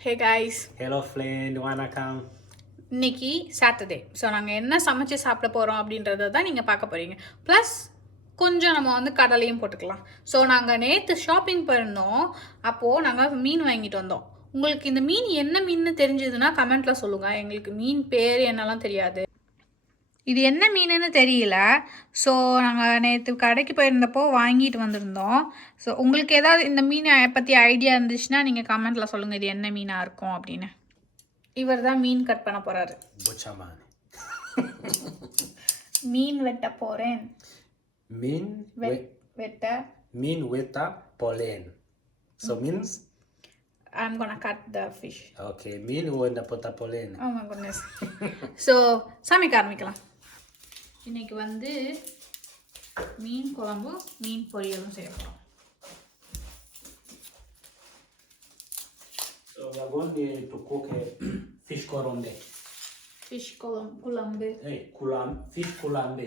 Hey guys Hello friend, வணக்கம். இன்னைக்கு Saturday so நாங்கள் என்ன சமைச்சு சாப்பிட போகிறோம் அப்படின்றத தான் நீங்கள் பார்க்க போகிறீங்க ப்ளஸ் கொஞ்சம் நம்ம வந்து கடலையும் போட்டுக்கலாம். ஸோ நாங்கள் நேற்று ஷாப்பிங் போயிருந்தோம். அப்போது நாங்கள் மீன் வாங்கிட்டு வந்தோம். உங்களுக்கு இந்த மீன் என்ன மீன்னு தெரிஞ்சதுன்னா கமெண்ட்டில் சொல்லுங்கள் எங்களுக்கு மீன் பேர் என்னெல்லாம் தெரியாது. இது என்ன மீனுன்னு தெரியல. ஸோ நாங்கள் நேற்று கடைக்கு போயிருந்தப்போ வாங்கிட்டு வந்திருந்தோம். ஸோ உங்களுக்கு ஏதாவது இந்த மீனை பற்றி ஐடியா இருந்துச்சுன்னா நீங்கள் கமெண்ட்டில் சொல்லுங்கள் இது என்ன மீனாக இருக்கும் அப்படின்னு. இவர் தான் மீன் கட் பண்ண போகிறாரு. மீன் வெட்ட போகிறேன் வெட் வெட்ட. min weta pollen. So means? I'm gonna cut the fish okay, min wenda pota pollen. Oh my goodness. So சமைக்க ஆரம்பிக்கலாம். இன்னைக்கு வந்து மீன் குழம்பு மீன் பொரியலும் செய்ய போகிறோம் So we are going to cook a fish Hey, kulam, kulambe.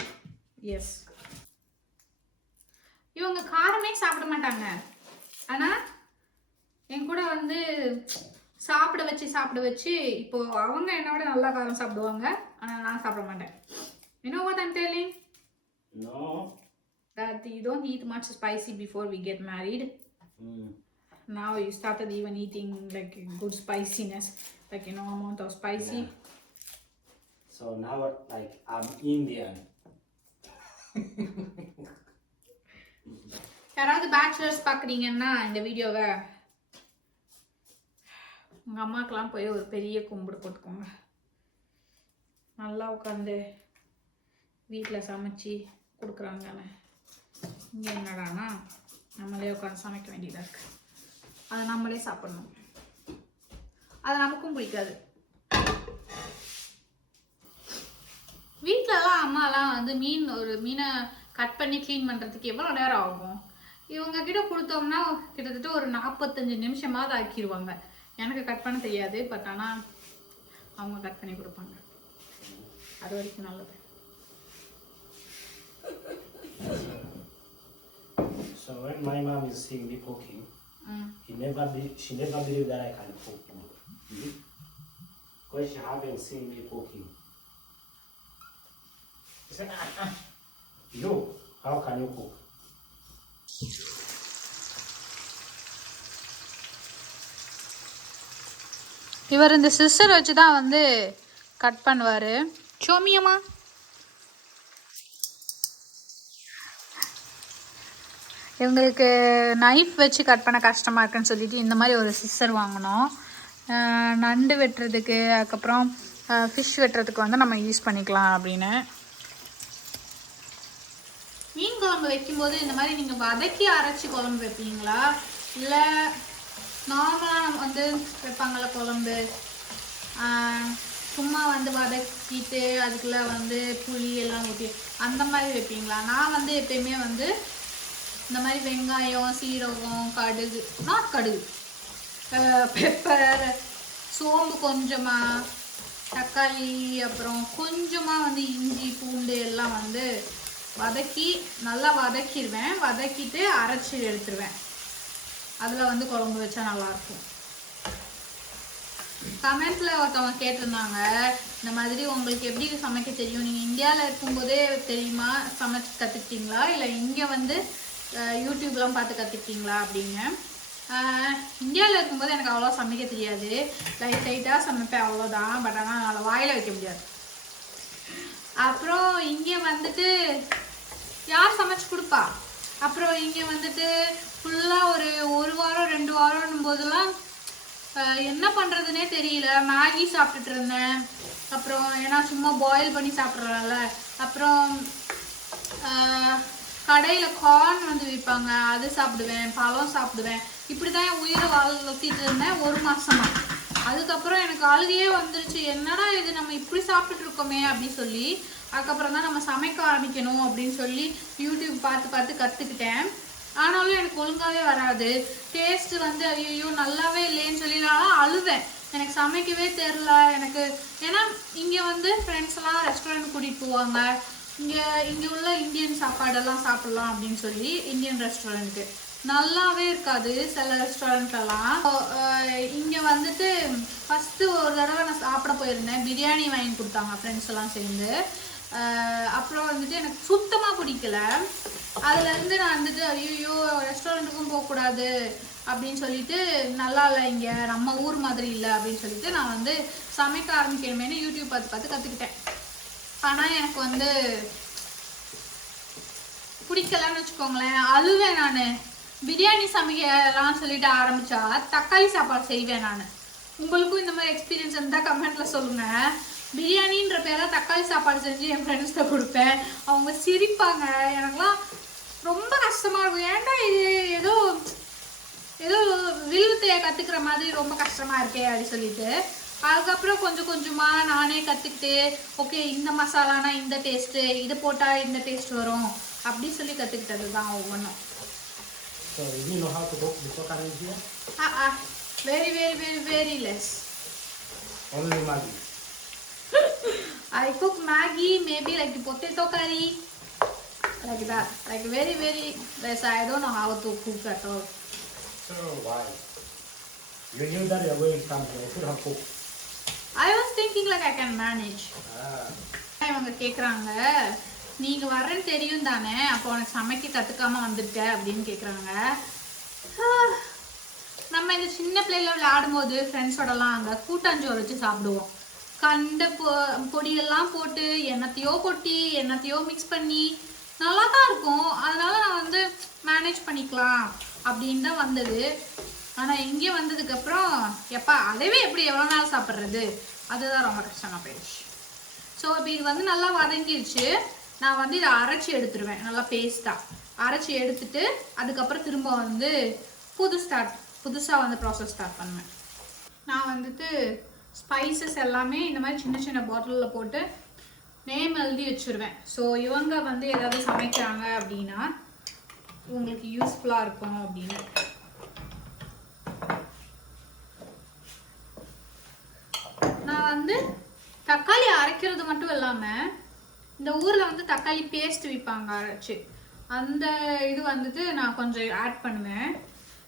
இவங்க காரமே சாப்பிட மாட்டாங்க. ஆனா என் கூட வந்து சாப்பிட வச்சு சாப்பிட வச்சு இப்போ அவங்க என்னோட நல்லா காரம் சாப்பிடுவாங்க. ஆனா நான் சாப்பிட மாட்டேன். you know what i'm telling No. that you don't eat much spicy before we get married Mm. now you started even eating like good spiciness like you know amount of spicy Yeah. So now like I'm Indian. யாராவது bachelors பார்க்குறீங்கன்னா இந்த வீடியோவை உங்கள் அம்மாக்கெல்லாம் போய் ஒரு பெரிய கும்பிடு போட்டுக்கோங்க நல்லா உட்காந்து வீட்டில் சமைச்சு கொடுக்குறாங்கன்னு. இங்கே என்னடானா நம்மளே உட்காந்து சமைக்க வேண்டியதாக இருக்கு. அதை நம்மளே சாப்பிடணும். அது நமக்கும் பிடிக்காது. வீட்டிலலாம் அம்மாலாம் வந்து மீன் ஒரு மீனை கட் பண்ணி க்ளீன் பண்ணுறதுக்கு எவ்வளோ நேரம் ஆகும்? இவங்க கிட்ட கொடுத்தோம்னா கிட்டத்தட்ட ஒரு நாற்பத்தஞ்சு நிமிஷமாவது ஆக்கிடுவாங்க எனக்கு கட் பண்ண தெரியாது பட் ஆனால் அவங்க கட் பண்ணி கொடுப்பாங்க. அது வரைக்கும் நல்லது. So when my mom is seeing me cooking, ம் he never be, she never believed that I can cook. Mm. Because she haven't seen me cooking. She said, ah, ah, you, how can you cook? இவர் இந்த sister வச்சு தான் வந்து cut பண்ணுவார் சோமியம்மா இவங்களுக்கு knife வச்சு cut பண்ண கஷ்டமாக இருக்குன்னு சொல்லிட்டு இந்த மாதிரி ஒரு சிஸ்டர் வாங்கினோம். நண்டு வெட்டுறதுக்கு அதுக்கப்புறம் ஃபிஷ் வெட்டுறதுக்கு வந்து நம்ம யூஸ் பண்ணிக்கலாம் அப்படின்னு. மீன் குழம்பு வைக்கும்போது இந்த மாதிரி நீங்கள் வதக்கி அரைச்சி குழம்பு வைப்பீங்களா? இல்லை நார்மலாக நம்ம வந்து வைப்பாங்கள குழம்பு? சும்மா வந்து வதக்கிட்டு அதுக்குள்ளே வந்து புளி எல்லாம் ஊற்றி அந்த மாதிரி வைப்பீங்களா? நான் வந்து எப்பயுமே வந்து இந்த மாதிரி வெங்காயம் சீரகம் கடுகு நாட் கடுகு பெப்பர் சோம்பு கொஞ்சமாக தக்காளி அப்புறம் கொஞ்சமாக வந்து இஞ்சி பூண்டு எல்லாம் வந்து வதக்கி நல்லா வதக்கிடுவேன் வதக்கிட்டு அரைச்சி எடுத்துருவேன். அதில் வந்து குழம்பு வச்சா நல்லாயிருக்கும் கமெண்ட்ஸில் ஒருத்தவங்க கேட்டிருந்தாங்க இந்த மாதிரி உங்களுக்கு எப்படி சமைக்க தெரியும்? நீங்கள் இந்தியாவில் இருக்கும்போதே தெரியுமா? சமைச்சு கற்றுக்கிட்டீங்களா இல்லை இங்கே வந்து யூடியூப்லாம் பார்த்து கற்றுக்கிட்டீங்களா அப்படின்னு? இந்தியாவில் இருக்கும்போது எனக்கு அவ்வளோ சமைக்க தெரியாது. லைட் லைட்டாக சமைப்பேன் அவ்வளோதான் பட் ஆனால் என்னால் வாயில் வைக்க முடியாது. அப்புறம் இங்கே வந்துட்டு யார் சமைச்சு கொடுப்பா? அப்புறம் இங்கே வந்துட்டு ஃபுல்லாக ஒரு ஒரு வாரம் ரெண்டு வாரம்னும் போதெல்லாம் என்ன பண்ணுறதுனே தெரியல. மேகி சாப்பிட்டுட்டு இருந்தேன். அப்புறம் ஏன்னா சும்மா பாயில் பண்ணி சாப்பிட்றேன்ல. அப்புறம் கடையில் கார்ன் வந்து விற்பாங்க அது சாப்பிடுவேன் பழம் சாப்பிடுவேன். இப்படி தான் என் உயிரை வளர்த்திட்டு இருந்தேன் ஒரு மாதமாக அதுக்கப்புறம் எனக்கு அழுகையே வந்துருச்சு. என்னடா இது நம்ம இப்படி சாப்பிட்டுட்டு இருக்கோமே அப்படின்னு சொல்லி அதுக்கப்புறம் தான் நம்ம சமைக்க ஆரம்பிக்கணும் அப்படின்னு சொல்லி யூடியூப் பார்த்து பார்த்து கற்றுக்கிட்டேன் ஆனாலும் எனக்கு ஒழுங்காகவே வராது. டேஸ்ட்டு வந்து ஐயோ நல்லாவே இல்லைன்னு சொல்லி நான் அழுவேன். எனக்கு சமைக்கவே தெரில எனக்கு ஏன்னா இங்கே வந்து ஃப்ரெண்ட்ஸ்லாம் ரெஸ்டாரண்ட் கூட்டிகிட்டு போவாங்க. இங்கே இங்கே உள்ள இந்தியன் சாப்பாடெல்லாம் சாப்பிட்லாம் அப்படின்னு சொல்லி இந்தியன் ரெஸ்டாரண்ட்டு நல்லாவே இருக்காது சில ரெஸ்டாரண்ட்லாம் இங்கே வந்துட்டு ஃபஸ்ட்டு ஒரு தடவை நான் சாப்பிட போயிருந்தேன். பிரியாணி வாங்கி கொடுத்தாங்க ஃப்ரெண்ட்ஸ் எல்லாம் சேர்ந்து. அப்புறம் வந்துட்டு எனக்கு சுத்தமாக பிடிக்கல. அதுலேருந்து நான் வந்துட்டு ஐயோ ரெஸ்டாரண்ட்டுக்கும் போகக்கூடாது அப்படின்னு சொல்லிட்டு நல்லா இல்லை இங்கே. நம்ம ஊர் மாதிரி இல்லை அப்படின்னு சொல்லிட்டு நான் வந்து சமைக்க ஆரம்பிக்கணுமேனு யூடியூப் பார்த்து பார்த்து கற்றுக்கிட்டேன் ஆனால் எனக்கு வந்து பிடிக்கலன்னு வச்சுக்கோங்களேன். அழுவேன் நான். பிரியாணி சமைக்கலாம் சொல்லிட்டு ஆரம்பித்தா தக்காளி சாப்பாடு செய்வேன் நான். உங்களுக்கும் இந்த மாதிரி எக்ஸ்பீரியன்ஸ் இருந்தால் கமெண்ட்ல சொல்லுங்கள் பிரியாணின்ற பேராக தக்காளி சாப்பாடு செஞ்சு என் ஃப்ரெண்ட்ஸ்கிட்ட கொடுப்பேன். அவங்க சிரிப்பாங்க. எனக்குலாம் ரொம்ப கஷ்டமாக இருக்கும். ஏன்டா இது? ஏதோ ஏதோ வில்வித்தையை கற்றுக்கிற மாதிரி ரொம்ப கஷ்டமாக இருக்கே அப்படின்னு சொல்லிட்டு. அதுக்கப்புறம் கொஞ்சம் கொஞ்சமா நானே கற்றுக்கிட்டு ஓகே இந்த மசாலானா இந்த டேஸ்ட்டு இது போட்டால் இந்த டேஸ்ட் வரும் அப்படி சொல்லி கற்றுக்கிட்டது தான் ஒவ்வொன்றும் very very very very less Only Maggi. I cook Maggi, maybe like the potato curry, like that. Like very, very less. I don't know how to cook at all. So why? You knew that you were going to come here. You should have cooked. I was thinking like I can manage. Ah. இவங்க கேக்குறாங்க நீங்க வரேன்னு தெரியும் தானே அப்போ உனக்கு சமைக்க கத்துக்காம வந்திருக்க அப்படின்னு கேக்குறாங்க ஆஹ், நம்ம இந்த சின்ன பிள்ளைல விளையாடும் போது ஃப்ரெண்ட்ஸோடலாம் அங்கே கூட்டாஞ்சோறு வச்சு சாப்பிடுவோம் கண்ட பொ பொடியெல்லாம் போட்டு என்னத்தையோ கொட்டி என்னத்தையோ மிக்ஸ் பண்ணி நல்லா தான் இருக்கும் அதனால நான் வந்து மேனேஜ் பண்ணிக்கலாம் அப்படின்னு தான் வந்தது ஆனால் இங்கே வந்ததுக்கப்புறம் எப்பா அதவே எப்படி எவ்வளோ நாள் சாப்பிட்றது? அதுதான் ரொம்ப கஷ்டமாக போயிடுச்சு. ஸோ இப்போ இது வந்து நல்லா வதங்கிடுச்சு நான் வந்து இதை அரைச்சி எடுத்துருவேன். நல்லா பேஸ்ட்டாக அரைச்சி எடுத்துட்டு அதுக்கப்புறம் திரும்ப வந்து புது ஸ்டார்ட் புதுசாக வந்து ப்ராசஸ் ஸ்டார்ட் பண்ணுவேன். நான் வந்துட்டு ஸ்பைசஸ் எல்லாமே இந்த மாதிரி சின்ன சின்ன பாட்டிலில் போட்டு நேம் எழுதி வச்சுருவேன். ஸோ இவங்க வந்து ஏதாவது சமைக்கிறாங்க அப்படின்னா உங்களுக்கு யூஸ்ஃபுல்லாக இருக்கும் அப்படின்னு. வந்து தக்காளி அரைக்கிறது மட்டும் இல்லாமல் இந்த ஊரில் வந்து தக்காளி பேஸ்ட் விற்பாங்க அரைச்சி. அந்த இது வந்துட்டு நான் கொஞ்சம் ஆட் பண்ணுவேன்.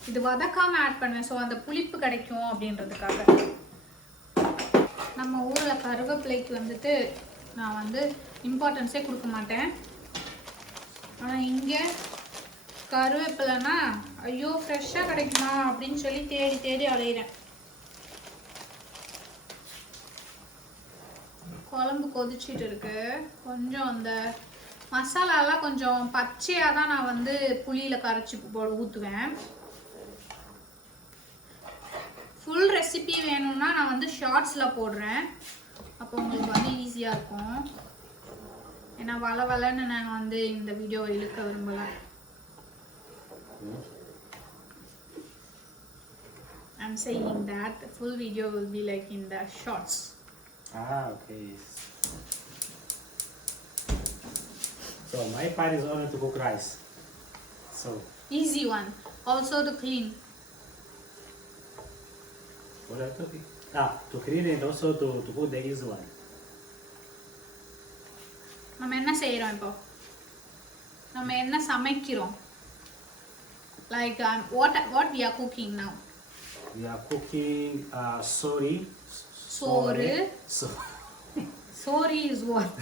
இது வதக்காமல் ஆட் பண்ணுவேன். ஸோ அந்த புளிப்பு கிடைக்கும் அப்படின்றதுக்காக. நம்ம ஊரில் கருவேப்பிலைக்கு வந்துட்டு நான் வந்து இம்பார்ட்டன்ஸே கொடுக்க மாட்டேன். ஆனால் இங்கே கருவேப்பிலைன்னா ஐயோ ஃப்ரெஷ்ஷாக கிடைக்குமா அப்படின்னு சொல்லி தேடி தேடி அலையிறேன். குழம்பு கொதிச்சிட்டு இருக்கு. கொஞ்சம் அந்த மசாலாலாம் கொஞ்சம் பச்சையாக தான் நான் வந்து புளியில் கரைச்சி போட ஊற்றுவேன் ஃபுல் ரெசிபி வேணும்னா நான் வந்து ஷார்ட்ஸில் போடுறேன். அப்போ உங்களுக்கு வந்து ஈஸியாக இருக்கும். ஏன்னா வள வளன்னு நான் வந்து இந்த வீடியோ இழுக்க விரும்பலை. I'm saying that the full video will be like in the shorts. Ah, okay. So my part is only to cook rice. So Easy one. Also to clean. what are you cooking? Ah, to clean it also to, to cook the easy one. நம்ம என்ன செய்கிறோம் இப்போ நம்ம என்ன சமைக்கிறோம் like what what we are cooking now We are cooking uh, sori. சோறு. சோரி is what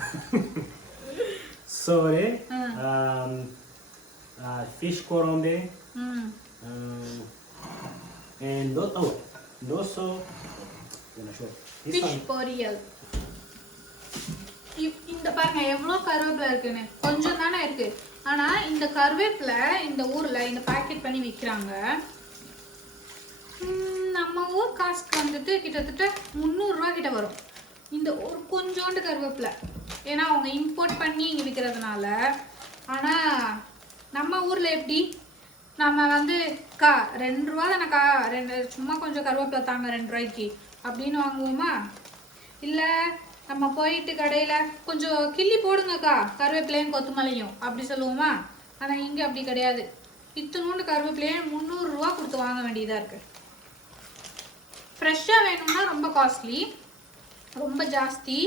fish corombe. ம் Um, and do- oh, and also, gonna show fish one. பொரியல். இந்த பாருங்க எவ்வளோ கருவேப்பிலை இருக்குன்னு. கொஞ்சம் தானே இருக்கு. ஆனா இந்த கருவேப்பிலை இந்த ஊர்ல இந்த பாக்கெட் பண்ணி விற்கிறாங்க நம்ம ஊர் காசுக்கு வந்துட்டு கிட்டத்தட்ட முந்நூறுரூவா கிட்ட வரும். இந்த ஒரு கொஞ்சோண்டு கருவேப்பிலை. ஏன்னா அவங்க இம்போர்ட் பண்ணி இங்கே விற்கிறதுனால ஆனால் நம்ம ஊரில் எப்படி? நம்ம வந்து கா ரெண்டு ரூபா தானேக்கா ரெண்டு சும்மா கொஞ்சம் கருவேப்பிலை தாங்க ரெண்டு ரூபாய்க்கு. அப்படின்னு வாங்குவோமா? இல்லை நம்ம போயிட்டு கடையில் கொஞ்சம் கிள்ளி போடுங்கக்கா கருவேப்பிலையும் கொத்தமல்லியும். அப்படி சொல்லுவோமா? ஆனால் இங்கே அப்படி கிடையாது. இத்தனோண்டு கருவேப்பிலையும் முந்நூறுரூவா கொடுத்து வாங்க வேண்டியதாக இருக்குது ஃப்ரெஷ்ஷாக வேணும்னா ரொம்ப காஸ்ட்லி ரொம்ப ஜாஸ்தி.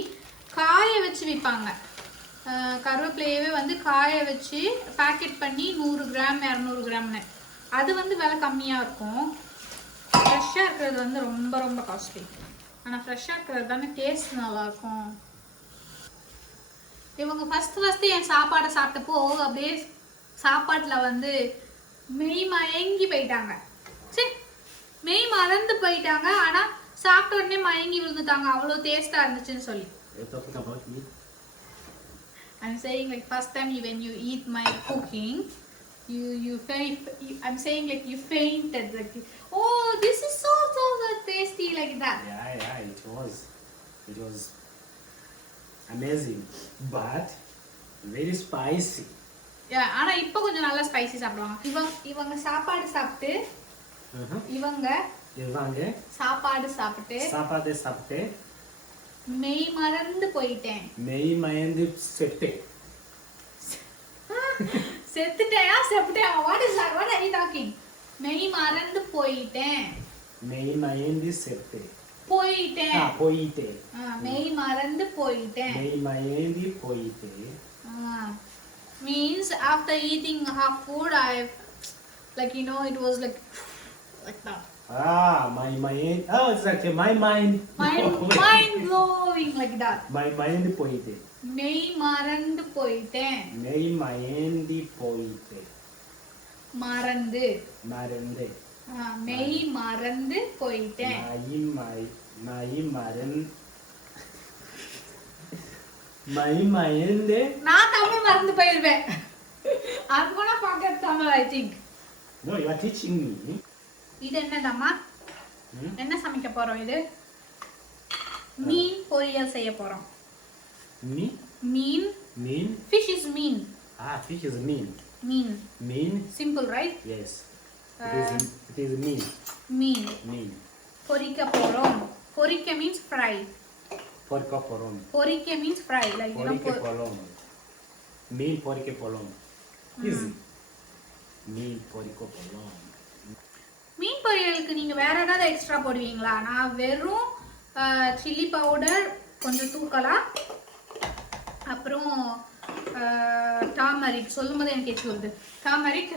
காய வச்சு விற்பாங்க கருவேப்பிலையவே வந்து காய வச்சு பேக்கெட் பண்ணி நூறு கிராம் இரநூறு கிராம்னு. அது வந்து விலை கம்மியாக இருக்கும். ஃப்ரெஷ்ஷாக இருக்கிறது வந்து ரொம்ப ரொம்ப காஸ்ட்லி ஆனால் ஃப்ரெஷ்ஷாக இருக்கிறது தானே டேஸ்ட் நல்லாயிருக்கும். இவங்க ஃபஸ்ட்டு ஃபஸ்ட்டு என் சாப்பாடை சாப்பிட்டப்போ அப்படியே சாப்பாட்டில் வந்து மெய் மயங்கி போயிட்டாங்க. சரி மெய் மறந்து போயிட்டாங்க ஆனால் சாப்பிட்ட உடனே மயங்கி விழுந்துட்டாங்க அவ்வளோ டேஸ்ட்டாக இருந்துச்சுன்னு சொல்லி You're talking about me? I'm saying like first time you, when you eat my cooking, you you faint. You, I'm saying like you fainted like oh this is so so so tasty like that. Yeah, yeah, it was. It was amazing, but very spicy. Yeah, ஆனா இப்போ கொஞ்சம் நல்லா spicy சாப்பிடுவாங்க இவங்க இவங்க சாப்பாடு சாப்பிட்டு Uh-huh. இவங்க இவாங்க சாப்பாடு சாப்பிட்டு சாப்பாடு சாப்பிட்டு மெய் மறந்து போயிட்டேன். மெய் மயந்து செத்து செத்துட்டேயா? செத்துட்டேன் what is what are you talking மெய் மறந்து போயிட்டேன். மெய் மயந்து செத்து போயிட்டேன். ஆ போயிட்டு ஆ, மெய் மறந்து போயிட்டேன். மெய் மயந்தி போயிட்டு Ah, means after eating half food, I like you know it was like that. Ah, my mind. Oh, it's like my mind. Mind mind blowing like that. My mind போயிட்டு மெய் மறந்து போயிட்டேன் மெய் மயந்தி போயிட்டு மறந்து மறந்து மெய் மறந்து போயிட்டேன் மை மை மை மறன் மை மயந்து நான் தமிழ் மறந்து போயிருவேன் அது கூட பாக்க Tamil I think No, you are teaching me. இது என்னதம்மா Hmm? என்ன சமைக்க போறோம் இது மீன் பொரியல் செய்ய போறோம் Me? மீன் Mean? ஃபிஷ் இஸ் மீன் Ah, fish is mean. மீன் Mean? Simple right Yes. It is, it is mean. மீன் Mean. பொரிக்க போறோம் பொரிக்க means fry Porco polom. பொரிக்க means fry like you Porike polom. Mean porike polom. Easy. Mean poriko polom. மீன் பொரியலுக்கு நீங்க வேற ஏதாவது எக்ஸ்ட்ரா போடுவீங்களா நான் வெறும் சில்லி பவுடர் கொஞ்சம் தூக்கலா அப்புறம் டாமரிக் சொல்லும் போது எனக்கு எச்சு வருது டாமரிக்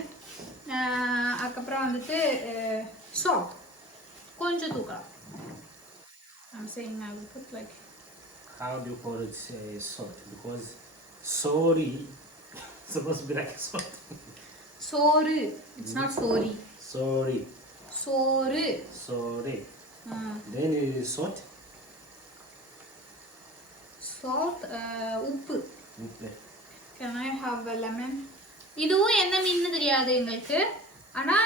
அதுக்கப்புறம் வந்துட்டு சால்ட் கொஞ்சம் தூக்கலாம் I'm saying I will put like How do you call it uh, salt? Because sorry supposed to be like salt. சோறு இட்ஸ் நாட் சோரி Sorry. சோறு. uh, Then it is salt. Salt உப்பு. Okay. Can I have a lemon இதுவும் என்ன மீன்னு தெரியாது எங்களுக்கு. ஆனா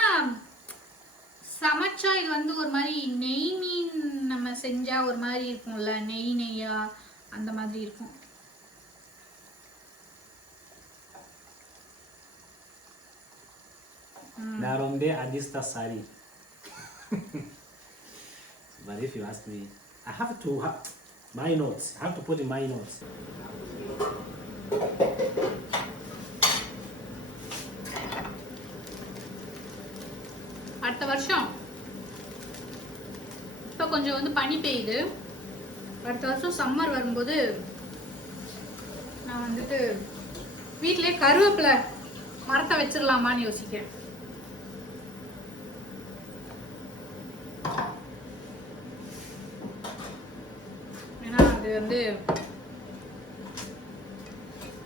சமைச்சா இது வந்து ஒரு மாதிரி நெய் மீன் நம்ம செஞ்சா ஒரு மாதிரி இருக்கும்ல நெய் நெய்யா அந்த மாதிரி இருக்கும். Narombe Adista Sari. but if you ask me, I have to have my notes. I have to put in my notes. அடுத்த வருஷம் இப்போ கொஞ்சம் வந்து பனி பெய்யுது அடுத்த வருஷம் சம்மர் வரும்போது நான் வந்துட்டு வீட்டிலே கருவேப்பிலை மரத்தை வச்சிடலாமான்னு யோசிக்கிறேன் ஏன்னா அது வந்து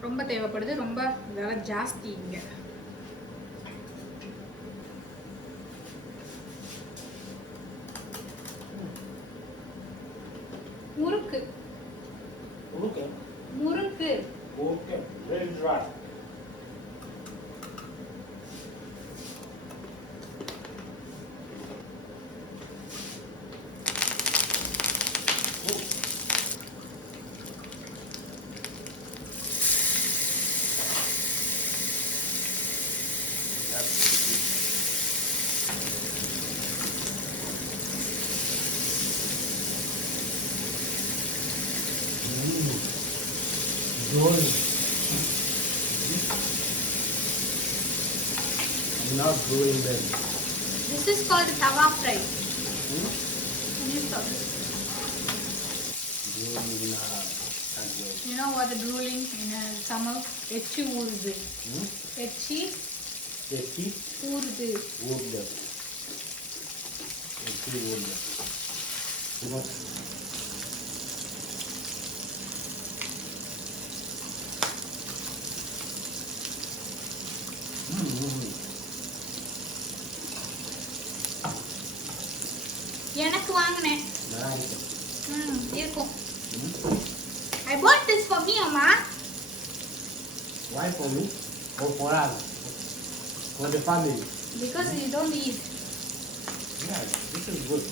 ரொம்ப தேவைப்படுது. ரொம்ப விலை ஜாஸ்தி இங்கே. Not doing them. This is called tawa fry. Hmm? Uh, you know what the drooling in a summer? Echi urdu. Hmm? Echi? Echi? Urdu. Urdu. Echi urdu. எனக்கு வாங்கினேன் நல்லா இருக்கு. ம் இருக்கும் Mm. I bought this for me அம்மா Why for me? Or for us? For the family? Because you don't eat Yeah, this is good.